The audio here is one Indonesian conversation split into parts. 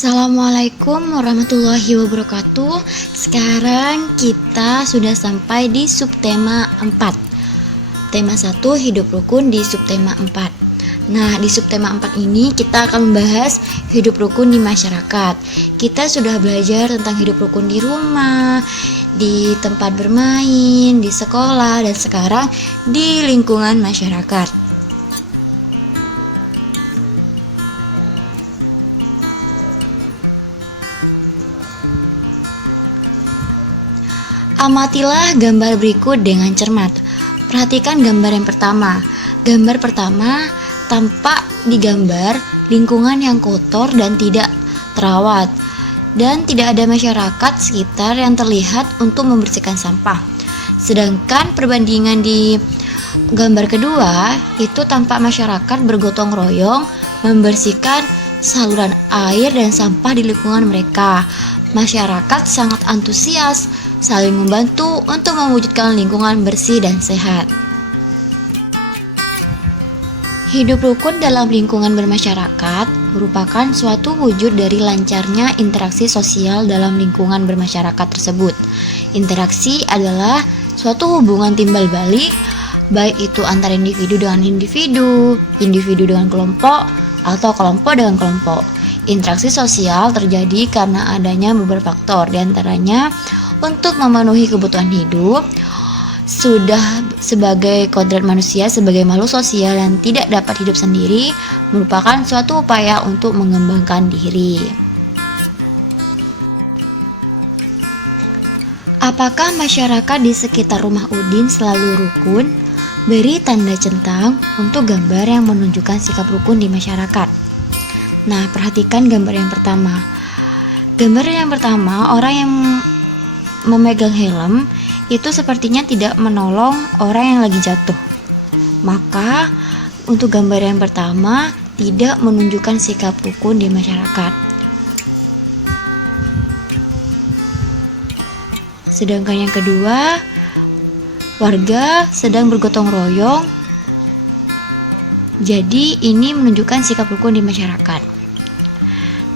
Assalamualaikum warahmatullahi wabarakatuh. Sekarang kita sudah sampai di subtema 4. Tema 1 hidup rukun di subtema 4. Nah, di subtema 4 ini kita akan membahas hidup rukun di masyarakat. Kita sudah belajar tentang hidup rukun di rumah, di tempat bermain, di sekolah, dan sekarang di lingkungan masyarakat. Amatilah gambar berikut dengan cermat. Perhatikan gambar yang pertama. Gambar pertama tampak di gambar lingkungan yang kotor dan tidak terawat, dan tidak ada masyarakat sekitar yang terlihat untuk membersihkan sampah. Sedangkan perbandingan di gambar kedua itu tampak masyarakat bergotong royong membersihkan saluran air dan sampah di lingkungan mereka. Masyarakat sangat antusias saling membantu untuk mewujudkan lingkungan bersih dan sehat. Hidup rukun dalam lingkungan bermasyarakat merupakan suatu wujud dari lancarnya interaksi sosial dalam lingkungan bermasyarakat tersebut. Interaksi adalah suatu hubungan timbal balik, baik itu antara individu dengan individu, individu dengan kelompok, atau kelompok dengan kelompok. Interaksi sosial terjadi karena adanya beberapa faktor, diantaranya untuk memenuhi kebutuhan hidup, sudah sebagai kodrat manusia sebagai makhluk sosial yang tidak dapat hidup sendiri, merupakan suatu upaya untuk mengembangkan diri. Apakah masyarakat di sekitar rumah Udin selalu rukun? Beri tanda centang untuk gambar yang menunjukkan sikap rukun di masyarakat. Nah, perhatikan gambar yang pertama. Gambar yang pertama, orang yang memegang helm itu sepertinya tidak menolong orang yang lagi jatuh. Maka untuk gambar yang pertama tidak menunjukkan sikap rukun di masyarakat. Sedangkan yang kedua, warga sedang bergotong royong. Jadi ini menunjukkan sikap rukun di masyarakat.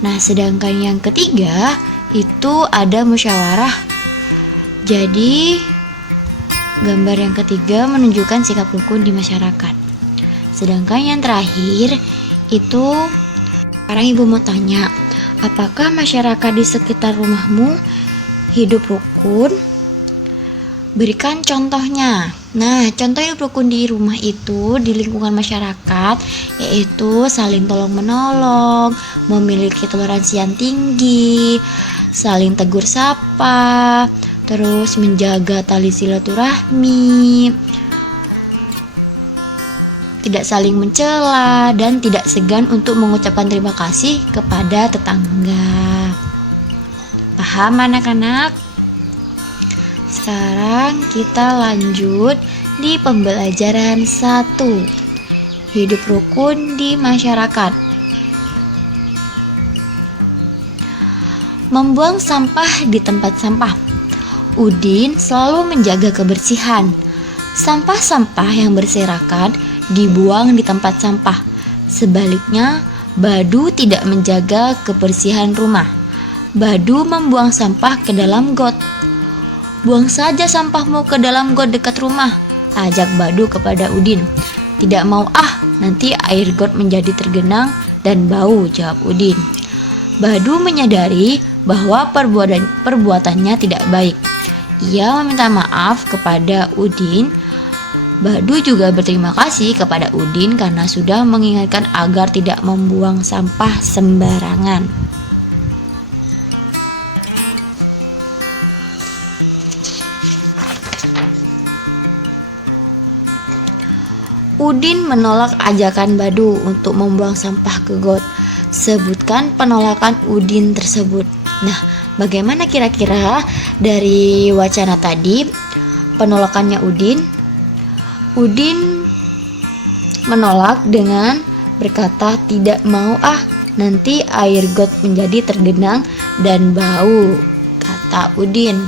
Nah, sedangkan yang ketiga itu ada musyawarah. Jadi, gambar yang ketiga menunjukkan sikap rukun di masyarakat. Sedangkan yang terakhir itu, sekarang ibu mau tanya, apakah masyarakat di sekitar rumahmu hidup rukun? Berikan contohnya. Nah, contoh hidup rukun di rumah itu di lingkungan masyarakat yaitu saling tolong-menolong, memiliki toleransi yang tinggi, saling tegur sapa, terus menjaga tali silaturahmi, tidak saling mencela, dan tidak segan untuk mengucapkan terima kasih kepada tetangga. Paham anak-anak? Sekarang kita lanjut di pembelajaran 1. Hidup rukun di masyarakat. Membuang sampah di tempat sampah. Udin selalu menjaga kebersihan. Sampah-sampah yang berserakan dibuang di tempat sampah. Sebaliknya, Badu tidak menjaga kebersihan rumah. Badu membuang sampah ke dalam got. Buang saja sampahmu ke dalam got dekat rumah, ajak Badu kepada Udin. Tidak mau nanti air got menjadi tergenang dan bau, jawab Udin. Badu menyadari bahwa perbuatannya tidak baik. Ia meminta maaf kepada Udin. Badu juga berterima kasih kepada Udin karena sudah mengingatkan agar tidak membuang sampah sembarangan. Udin menolak ajakan Badu untuk membuang sampah ke got. Sebutkan penolakan Udin tersebut. Nah, bagaimana kira-kira dari wacana tadi penolakannya Udin? Udin menolak dengan berkata tidak mau nanti air got menjadi tergenang dan bau, kata Udin.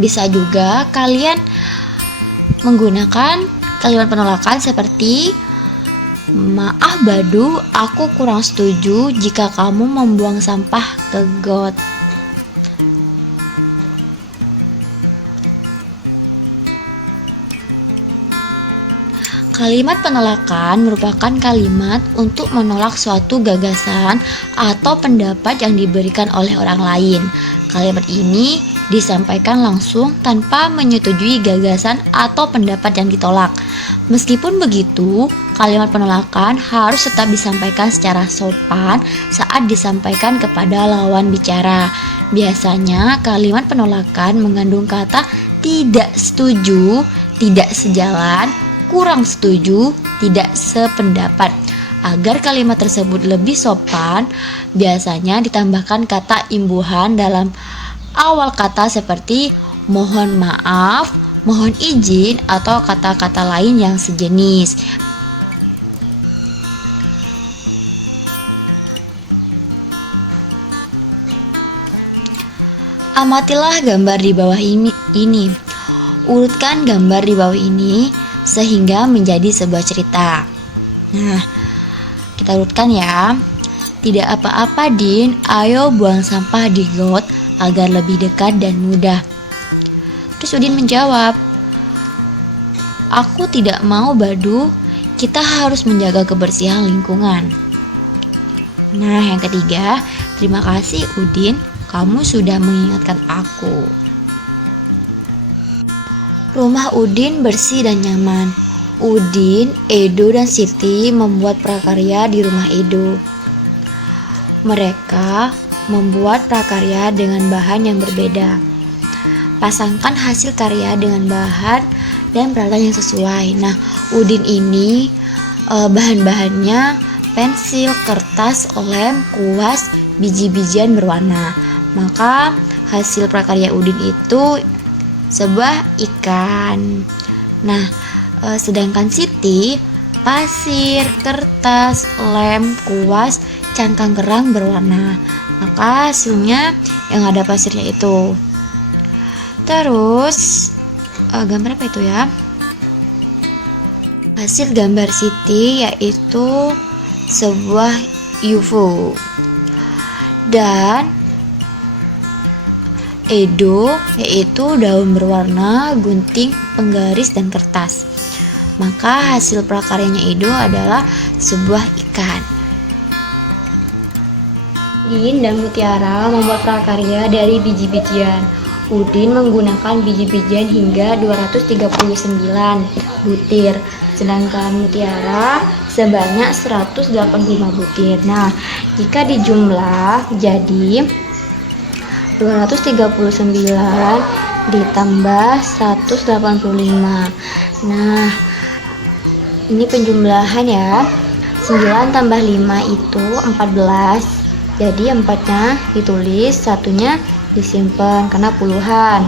Bisa juga kalian menggunakan kalimat penolakan seperti Maaf Badu, aku kurang setuju jika kamu membuang sampah ke got. Kalimat penolakan merupakan kalimat untuk menolak suatu gagasan atau pendapat yang diberikan oleh orang lain. Kalimat ini disampaikan langsung tanpa menyetujui gagasan atau pendapat yang ditolak. Meskipun begitu, kalimat penolakan harus tetap disampaikan secara sopan saat disampaikan kepada lawan bicara. Biasanya, kalimat penolakan mengandung kata tidak setuju, tidak sejalan, kurang setuju, tidak sependapat. Agar kalimat tersebut lebih sopan, biasanya ditambahkan kata imbuhan dalam awal kata seperti mohon maaf, mohon izin, atau kata-kata lain yang sejenis. Amatilah gambar di bawah ini. Urutkan gambar di bawah ini sehingga menjadi sebuah cerita. Nah, kita urutkan ya. Tidak apa-apa Din, ayo buang sampah di got agar lebih dekat dan mudah. Terus Udin menjawab, aku tidak mau Badu, kita harus menjaga kebersihan lingkungan. Nah, yang ketiga, terima kasih Udin, kamu sudah mengingatkan aku. Rumah Udin bersih dan nyaman. Udin, Edo, dan Siti membuat prakarya di rumah Edo. Mereka membuat prakarya dengan bahan yang berbeda. Pasangkan hasil karya dengan bahan dan peralatan yang sesuai. Nah, Udin ini bahan-bahannya pensil, kertas, lem, kuas, biji-bijian berwarna. Maka hasil prakarya Udin itu sebuah ikan. Nah, sedangkan Siti pasir, kertas, lem, kuas, cangkang kerang berwarna. Maka hasilnya yang ada pasirnya itu. Terus gambar apa itu ya? Hasil gambar Siti yaitu sebuah UFO. Dan Edo yaitu daun berwarna, gunting, penggaris, dan kertas. Maka hasil prakaryanya Edo adalah sebuah ikan. Udin dan Mutiara membuat prakarya dari biji-bijian. Udin menggunakan biji-bijian hingga 239 butir, sedangkan Mutiara sebanyak 185 butir. Nah, jika dijumlah jadi 239 ditambah 185. Nah, ini penjumlahan ya. 9 tambah 5 itu 14. Jadi 4-nya ditulis, 1-nya disimpan karena puluhan.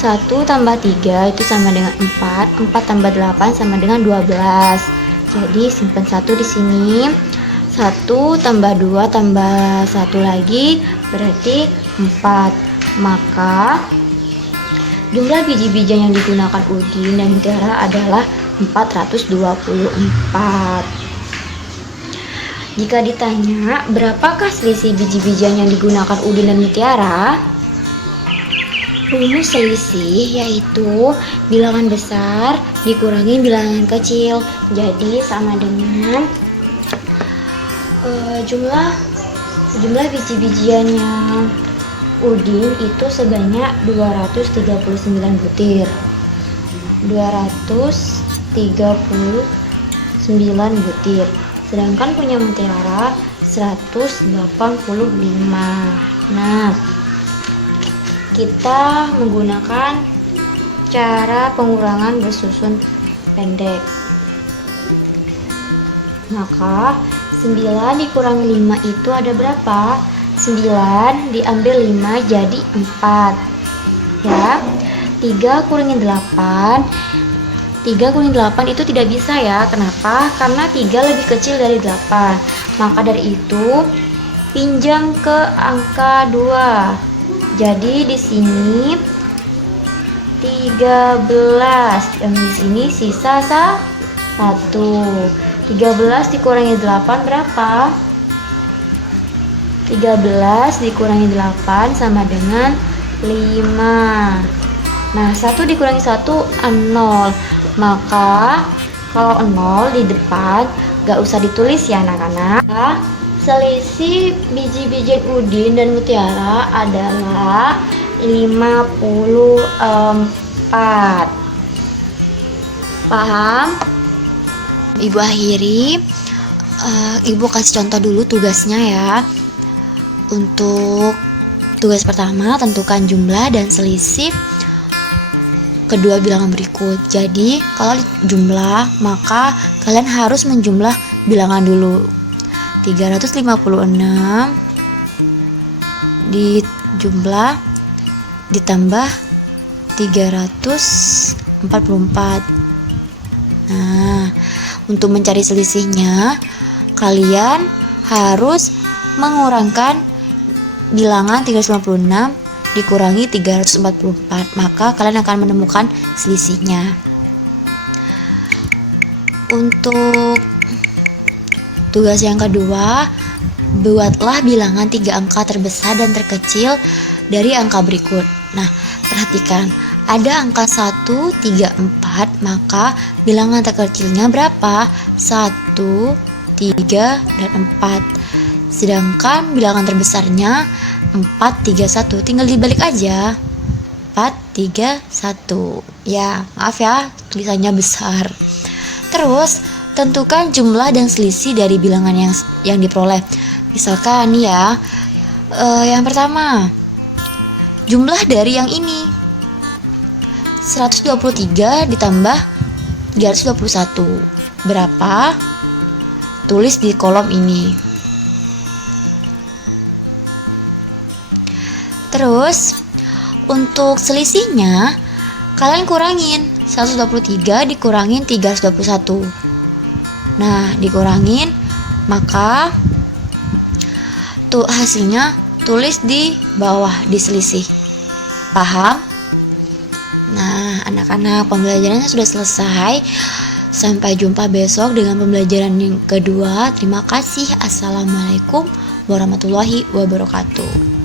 1 tambah 3 itu sama dengan 4. 4 tambah 8 sama dengan 12. Jadi simpan 1 di sini. 1 tambah 2 tambah 1 lagi berarti 4. Maka jumlah biji-bijian yang digunakan Udin dan Mutiara adalah 424. Jika ditanya berapakah selisih biji-bijian yang digunakan Udin dan Mutiara, rumus selisih yaitu bilangan besar dikurangi bilangan kecil. Jadi sama dengan jumlah biji-bijiannya Udin itu sebanyak 239 butir. 239 butir. Sedangkan punya Mutiara 185. Nah, kita menggunakan cara pengurangan bersusun pendek. Maka 9 dikurangi 5 itu ada berapa? 9 diambil 5 jadi 4 ya. 3 kurangi 8 itu tidak bisa ya. Kenapa? Karena 3 lebih kecil dari 8. Maka dari itu pinjam ke angka 2. Jadi di sini 13 dan di sini sisa 1. 13 dikurangi 8 berapa? 13 dikurangi 8 sama dengan 5. Nah, 1 dikurangi 1 0. Maka kalau 0 di depan gak usah ditulis ya anak-anak. Selisih biji-bijian Udin dan Mutiara adalah 54. Paham? Ibu akhiri, Ibu kasih contoh dulu tugasnya ya. Untuk tugas pertama, tentukan jumlah dan selisih kedua bilangan berikut. Jadi kalau jumlah, maka kalian harus menjumlah bilangan dulu. 356 dijumlah ditambah 344. Nah, untuk mencari selisihnya, kalian harus mengurangkan bilangan 356 dikurangi 344, maka kalian akan menemukan selisihnya. Untuk tugas yang kedua, buatlah bilangan 3 angka terbesar dan terkecil dari angka berikut. Nah, perhatikan, ada angka 1, 3, 4, maka bilangan terkecilnya berapa? 1, 3, dan 4. Sedangkan bilangan terbesarnya 4, 3, 1. Tinggal dibalik aja. 4, 3, 1. Ya, maaf ya, tulisannya besar. Terus, tentukan jumlah dan selisih dari bilangan yang diperoleh. Misalkan nih ya, yang pertama, jumlah dari yang ini 123 ditambah 321 berapa? Tulis di kolom ini. Terus untuk selisihnya kalian kurangin 123 dikurangin 321. Nah, dikurangin, maka tuh hasilnya tulis di bawah di selisih. Paham? Nah, anak-anak, pembelajarannya sudah selesai. Sampai jumpa besok dengan pembelajaran yang kedua. Terima kasih. Assalamualaikum warahmatullahi wabarakatuh.